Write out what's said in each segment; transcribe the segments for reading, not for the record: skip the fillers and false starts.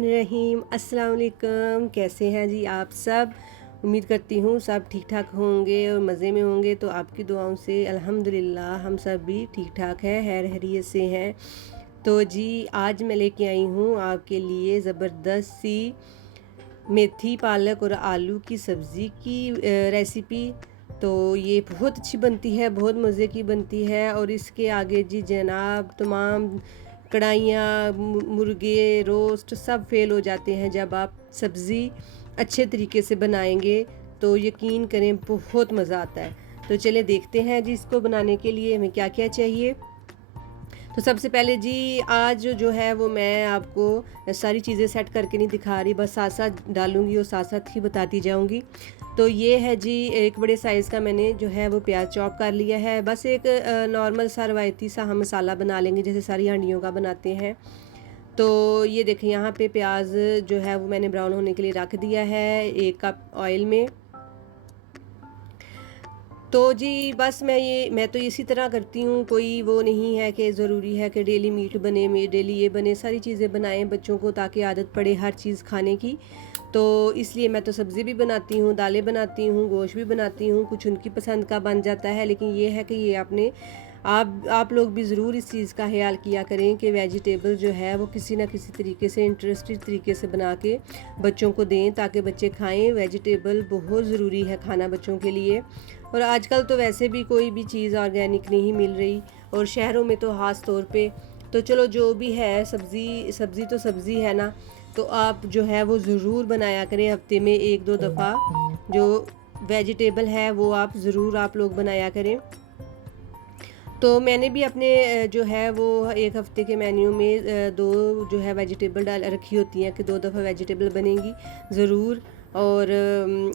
बिस्मिल्लाहिर्रहमानिर्रहीम। अस्सलाम वालेकुम। कैसे हैं जी आप सब? उम्मीद करती हूँ सब ठीक ठाक होंगे और मज़े में होंगे। तो आपकी दुआओं से अल्हम्दुलिल्लाह हम सब भी ठीक ठाक हैं, खैर खैरियत से हैं। तो जी आज मैं लेके आई हूँ आपके लिए ज़बरदस्त सी मेथी पालक और आलू की सब्ज़ी की रेसिपी। तो ये बहुत अच्छी बनती है, बहुत मज़े की बनती है। और इसके आगे जी जनाब तमाम कढ़ाइयाँ, मुर्गे, रोस्ट सब फेल हो जाते हैं। जब आप सब्ज़ी अच्छे तरीके से बनाएंगे तो यकीन करें बहुत मज़ा आता है। तो चलिए देखते हैं जी इसको बनाने के लिए हमें क्या क्या चाहिए। तो सबसे पहले जी आज जो है वो मैं आपको सारी चीज़ें सेट करके नहीं दिखा रही, बस साथ साथ डालूँगी और साथ साथ ही बताती जाऊँगी। तो ये है जी एक बड़े साइज़ का मैंने जो है वो प्याज चॉप कर लिया है। बस एक नॉर्मल सा रवायती सा हम मसाला बना लेंगे जैसे सारी हांडियों का बनाते हैं। तो ये देखें यहाँ पे प्याज जो है वो मैंने ब्राउन होने के लिए रख दिया है 1 कप ऑयल में। तो जी बस मैं तो इसी तरह करती हूँ, कोई वो नहीं है कि ज़रूरी है कि डेली मीट बने, डेली ये बने, सारी चीज़ें बनाएं बच्चों को ताकि आदत पड़े हर चीज़ खाने की। तो इसलिए मैं तो सब्ज़ी भी बनाती हूँ, दालें बनाती हूँ, गोश्त भी बनाती हूँ, कुछ उनकी पसंद का बन जाता है। लेकिन ये है कि ये आपने आप लोग भी ज़रूर इस चीज़ का ख्याल किया करें कि वेजिटेबल जो है वो किसी ना किसी तरीके से इंटरेस्टेड तरीके से बना के बच्चों को दें ताकि बच्चे खाएं। वेजिटेबल बहुत ज़रूरी है खाना बच्चों के लिए। और आजकल तो वैसे भी कोई भी चीज़ ऑर्गेनिक नहीं मिल रही और शहरों में तो ख़ास तौर पे। तो चलो जो भी है सब्ज़ी तो सब्ज़ी है ना। तो आप जो है वो ज़रूर बनाया करें हफ्ते में 1-2 दफ़ा। जो वेजिटेबल है वो आप ज़रूर आप लोग बनाया करें। तो मैंने भी अपने जो है वो 1 हफ़्ते के मेन्यू में 2 जो है वेजिटेबल डाल रखी होती हैं कि 2 दफ़ा वेजिटेबल बनेंगी ज़रूर। और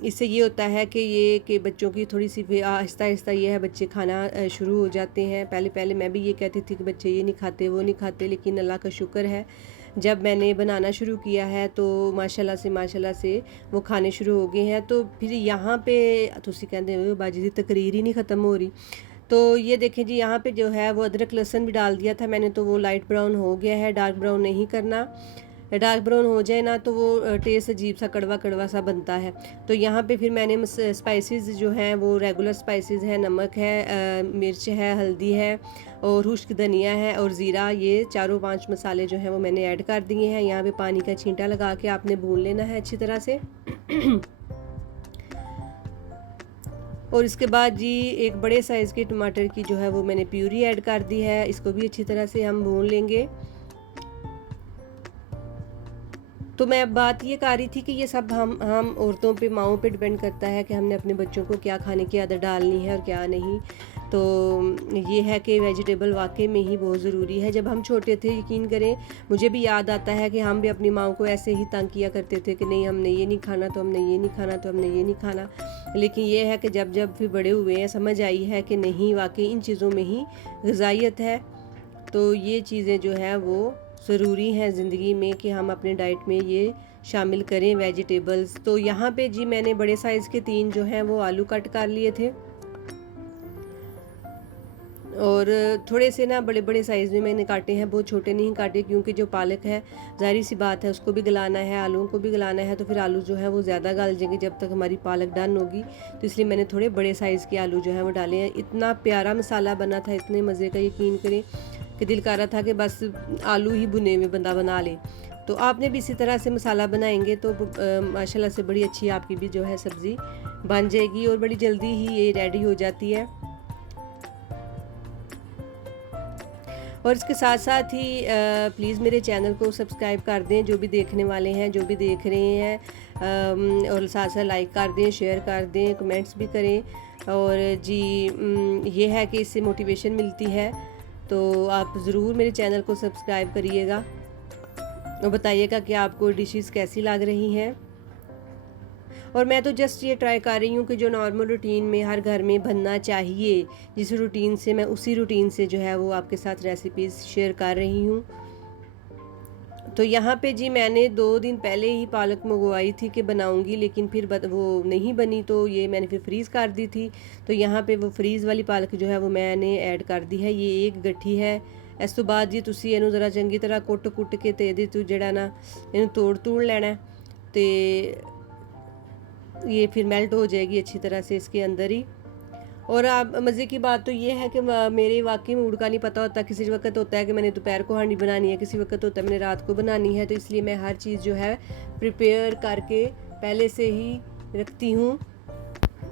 इससे ये होता है कि बच्चों की थोड़ी सी आहिस्ता आहिस्ता ये है बच्चे खाना शुरू हो जाते हैं। पहले पहले मैं भी ये कहती थी कि बच्चे ये नहीं खाते वो नहीं खाते, लेकिन अल्लाह का शुक्र है जब मैंने बनाना शुरू किया है तो माशाल्लाह से वो खाने शुरू हो गए हैं। तो फिर यहाँ पे तुसी कहते हो बाजी दी तकरीर ही नहीं ख़त्म हो रही। तो ये देखें जी यहाँ पे जो है वो अदरक लहसुन भी डाल दिया था मैंने, तो वो लाइट ब्राउन हो गया है, डार्क ब्राउन नहीं करना। डार्क ब्राउन हो जाए ना तो वो टेस्ट अजीब सा कड़वा कड़वा सा बनता है। तो यहाँ पे फिर मैंने स्पाइसेस जो हैं वो रेगुलर स्पाइसेस हैं, नमक है, मिर्च है, हल्दी है और खुश्क धनिया है और ज़ीरा, ये 4-5 मसाले जो हैं वो मैंने ऐड कर दिए हैं। यहाँ पे पानी का छींटा लगा के आपने भून लेना है अच्छी तरह से। और इसके बाद जी एक बड़े साइज़ के टमाटर की जो है वो मैंने प्यूरी ऐड कर दी है, इसको भी अच्छी तरह से हम भून लेंगे। तो मैं अब बात ये कर रही थी कि ये सब हम औरतों पे, माँओं पे डिपेंड करता है कि हमने अपने बच्चों को क्या खाने की आदत डालनी है और क्या नहीं। तो ये है कि वेजिटेबल वाकई में ही बहुत ज़रूरी है। जब हम छोटे थे यकीन करें मुझे भी याद आता है कि हम भी अपनी माँ को ऐसे ही तंग किया करते थे कि नहीं हमने ये नहीं खाना, तो हमने ये नहीं खाना, तो हमने ये नहीं खाना। लेकिन ये है कि जब फिर बड़े हुए हैं समझ आई है कि नहीं वाकई इन चीज़ों में ही ग़िज़ाइयत है। तो ये चीज़ें जो है वो ज़रूरी हैं ज़िंदगी में कि हम अपने डाइट में ये शामिल करें वेजिटेबल्स। तो यहाँ पे जी मैंने बड़े साइज़ के 3 जो हैं वो आलू कट कर लिए थे और थोड़े से ना बड़े बड़े साइज़ में मैंने काटे हैं, बहुत छोटे नहीं काटे क्योंकि जो पालक है ज़ाहिर सी बात है उसको भी गलाना है, आलूओं को भी गलाना है। तो फिर आलू जो है वो ज़्यादा गल जाएंगे जब तक हमारी पालक डन होगी। तो इसलिए मैंने थोड़े बड़े साइज़ के आलू जो है वो डाले हैं। इतना प्यारा मसाला बना था, इतने मज़े का, यकीन करें कि दिल कर रहा था कि बस आलू ही भुने हुए बंदा बना ले। तो आपने भी इसी तरह से मसाला बनाएंगे तो माशाल्लाह से बड़ी अच्छी आपकी भी जो है सब्ज़ी बन जाएगी और बड़ी जल्दी ही ये रेडी हो जाती है। और इसके साथ साथ ही प्लीज़ मेरे चैनल को सब्सक्राइब कर दें जो भी देखने वाले हैं, जो भी देख रहे हैं। और साथ साथ लाइक कर दें, शेयर कर दें, कमेंट्स भी करें। और जी ये है कि इससे मोटिवेशन मिलती है। तो आप ज़रूर मेरे चैनल को सब्सक्राइब करिएगा और बताइएगा कि आपको डिशेस कैसी लग रही हैं। और मैं तो जस्ट ये ट्राई कर रही हूँ कि जो नॉर्मल रूटीन में हर घर में बनना चाहिए, जिस रूटीन से मैं उसी रूटीन से जो है वो आपके साथ रेसिपीज़ शेयर कर रही हूँ। तो यहाँ पे जी मैंने 2 दिन पहले ही पालक मंगवाई थी कि बनाऊंगी, लेकिन फिर वो नहीं बनी तो ये मैंने फिर फ्रीज़ कर दी थी। तो यहाँ पे वो फ्रीज़ वाली पालक जो है वो मैंने ऐड कर दी है। ये 1 गट्ठी है ਇਸ ਤੋਂ ਬਾਅਦ ਜੀ ਤੁਸੀਂ ਇਹਨੂੰ ਜ਼ਰਾ ਚੰਗੀ ਤਰ੍ਹਾਂ ਕੁੱਟ ਕੇ ਤੇ ਇਹਦੇ ਤੋਂ ਜਿਹੜਾ ਨਾ ਇਹਨੂੰ ਤੋੜ ਲੈਣਾ ਤੇ ये फिर मेल्ट हो जाएगी अच्छी तरह से इसके अंदर ही। और आप मज़े की बात तो ये है कि मेरे वाकई मूड का नहीं पता होता, किसी वक्त होता है कि मैंने दोपहर को हांडी बनानी है, किसी वक्त होता है मैंने रात को बनानी है, तो इसलिए मैं हर चीज़ जो है प्रिपेयर करके पहले से ही रखती हूँ।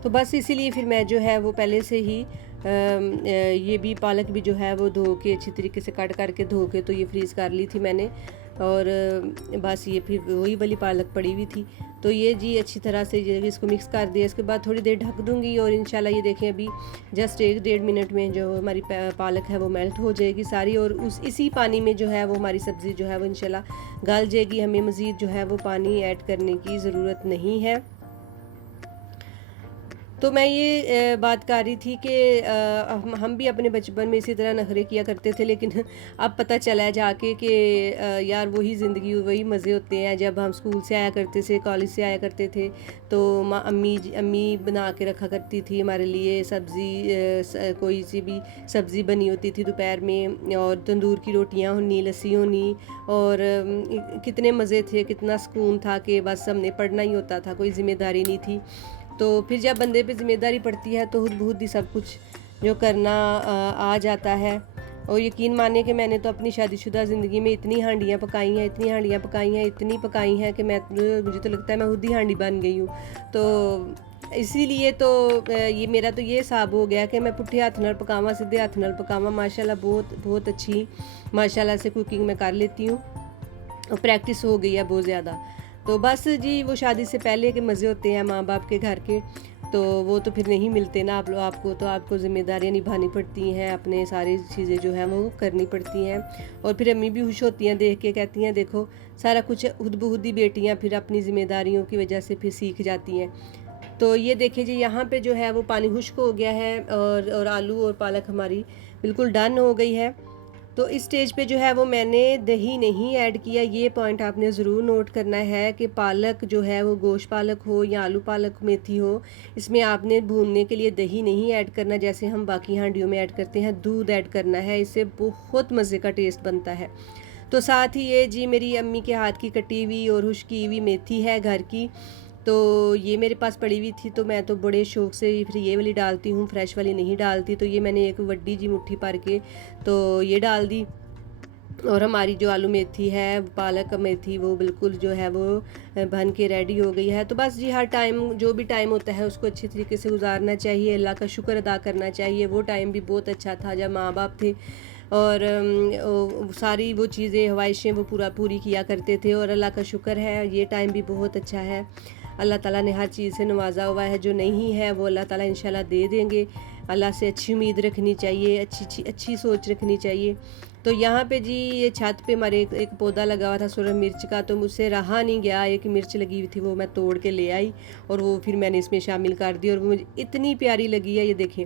तो बस इसीलिए फिर मैं जो है वो पहले से ही ये भी पालक भी जो है वो धो के अच्छी तरीके से कट करके धो के तो ये फ्रीज़ कर ली थी मैंने। और बस ये फिर वही वाली पालक पड़ी हुई थी, तो ये जी अच्छी तरह से ये इसको मिक्स कर दिया। इसके बाद थोड़ी देर ढक दूंगी और इंशाल्लाह ये देखें अभी जस्ट 1-1.5 मिनट में जो हमारी पालक है वो मेल्ट हो जाएगी सारी, और इसी पानी में जो है वो हमारी सब्ज़ी जो है वो इंशाल्लाह गल जाएगी। हमें मज़ीद जो है वो पानी ऐड करने की ज़रूरत नहीं है। तो मैं ये बात कर रही थी कि हम भी अपने बचपन में इसी तरह नखरे किया करते थे, लेकिन अब पता चला है जाके कि यार वही ज़िंदगी वही मज़े होते हैं। जब हम स्कूल से आया करते थे, कॉलेज से आया करते थे, तो अम्मी बना के रखा करती थी हमारे लिए सब्ज़ी, कोई सी भी सब्ज़ी बनी होती थी दोपहर में, और तंदूर की रोटियां होनी, लस्सी होनी, और कितने मज़े थे, कितना सुकून था कि बस हमने पढ़ना ही होता था, कोई ज़िम्मेदारी नहीं थी। तो फिर जब बंदे पे ज़िम्मेदारी पड़ती है तो खुद बहुत ही सब कुछ जो करना आ जाता है। और यकीन माने कि मैंने तो अपनी शादीशुदा ज़िंदगी में इतनी हांडियाँ पकाई हैं, इतनी पकाई हैं कि मुझे तो लगता है मैं खुद ही हांडी बन गई हूँ। तो इसीलिए तो ये मेरा तो ये हिसाब हो गया कि मैं पुट्ठे हाथ नाल पकावां, सीधे हाथ नाल पकावां। माशाल्लाह बहुत अच्छी माशाल्लाह से कुकिंग मैं कर लेती हूँ और प्रैक्टिस हो गई है बहुत ज़्यादा। तो बस जी वो शादी से पहले के मज़े होते हैं माँ बाप के घर के, तो वो तो फिर नहीं मिलते ना आपको ज़िम्मेदारियाँ निभानी पड़ती हैं, अपने सारी चीज़ें जो हैं वो करनी पड़ती हैं। और फिर अम्मी भी खुश होती हैं देख के, कहती हैं देखो सारा कुछ खुद ब ही बेटियाँ फिर अपनी ज़िम्मेदारियों की वजह से फिर सीख जाती हैं। तो ये देखिए जी यहाँ पे जो है वो पानी खुश्क हो गया है और आलू और पालक हमारी बिल्कुल डन हो गई है। तो इस स्टेज पे जो है वो मैंने दही नहीं ऐड किया। ये पॉइंट आपने ज़रूर नोट करना है कि पालक जो है वो गोश्त पालक हो या आलू पालक मेथी हो, इसमें आपने भूनने के लिए दही नहीं ऐड करना जैसे हम बाकी हांडियों में ऐड करते हैं। दूध ऐड करना है, इससे बहुत मज़े का टेस्ट बनता है। तो साथ ही ये जी मेरी अम्मी के हाथ की कटी हुई और खुश्क की हुई मेथी है घर की, तो ये मेरे पास पड़ी हुई थी, तो मैं तो बड़े शौक़ से फिर ये वाली डालती हूँ, फ्रेश वाली नहीं डालती। तो ये मैंने एक वड्डी जी मुट्ठी भर के तो ये डाल दी। और हमारी जो आलू मेथी है, पालक मेथी, वो बिल्कुल जो है वो बन के रेडी हो गई है। तो बस जी हर टाइम जो भी टाइम होता है उसको अच्छी तरीके से गुजारना चाहिए, अल्लाह का शुक्र अदा करना चाहिए। वो टाइम भी बहुत अच्छा था जब माँ बाप थे और सारी वो चीज़ें ख्वाहिशें वो पूरी किया करते थे, और अल्लाह का शुक्र है ये टाइम भी बहुत अच्छा है। अल्लाह ताला ने हर चीज़ से नवाजा हुआ है, जो नहीं है वो अल्लाह ताला इंशाल्लाह दे देंगे। अल्लाह से अच्छी उम्मीद रखनी चाहिए, अच्छी सोच रखनी चाहिए। तो यहाँ पे जी ये छत पे हमारे एक पौधा लगा हुआ था सुरख मिर्च का, तो मुझसे रहा नहीं गया, एक मिर्च लगी हुई थी वो मैं तोड़ के ले आई और वो फिर मैंने इसमें शामिल कर दी, और वो मुझे इतनी प्यारी लगी है, ये देखें।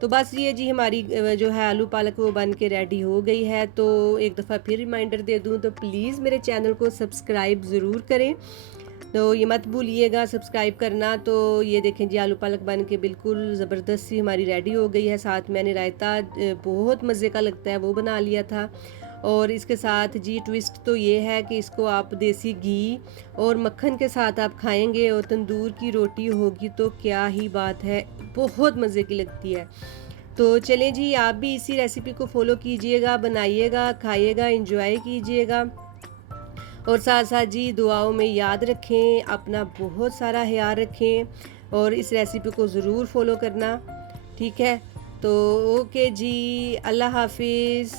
तो बस ये जी हमारी जो है आलू पालक वो बन के रेडी हो गई है। तो एक दफ़ा फिर रिमाइंडर दे दूँ तो प्लीज़ मेरे चैनल को सब्सक्राइब ज़रूर करें, तो ये मत भूलिएगा सब्सक्राइब करना। तो ये देखें जी आलू पालक बन के बिल्कुल ज़बरदस्त सी हमारी रेडी हो गई है। साथ मैंने रायता बहुत मज़े का लगता है वो बना लिया था, और इसके साथ जी ट्विस्ट तो ये है कि इसको आप देसी घी और मक्खन के साथ आप खाएंगे और तंदूर की रोटी होगी तो क्या ही बात है, बहुत मज़े की लगती है। तो चलें जी आप भी इसी रेसिपी को फॉलो कीजिएगा, बनाइएगा, खाइएगा, एंजॉय कीजिएगा, और साथ साथ जी दुआओं में याद रखें, अपना बहुत सारा ख्याल रखें और इस रेसिपी को ज़रूर फॉलो करना, ठीक है। तो ओके जी, अल्लाह हाफिज़।